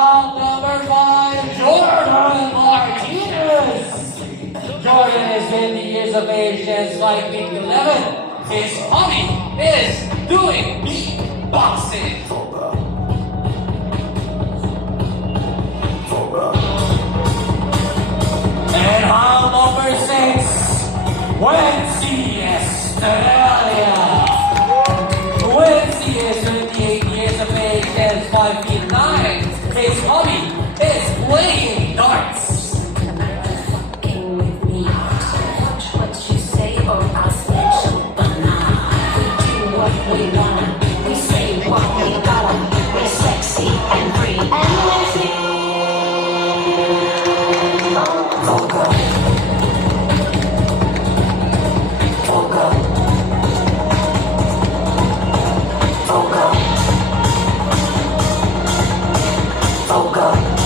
Round number 5, Jordan Martinez. Jordan is 20 years of age and 5 feet 11. His hobby is doing beatboxing. And round number 6, Wency Estrella. Wency is 28 years of age and 5 feet 9. His hobby is playing darts. Come out to fucking with me. Watch what you say or I'll slit your banana. We do what we wanna. We say what we gotta. We're sexy and free. And we're free. Vocal. Vocal. Vocal. Vocal.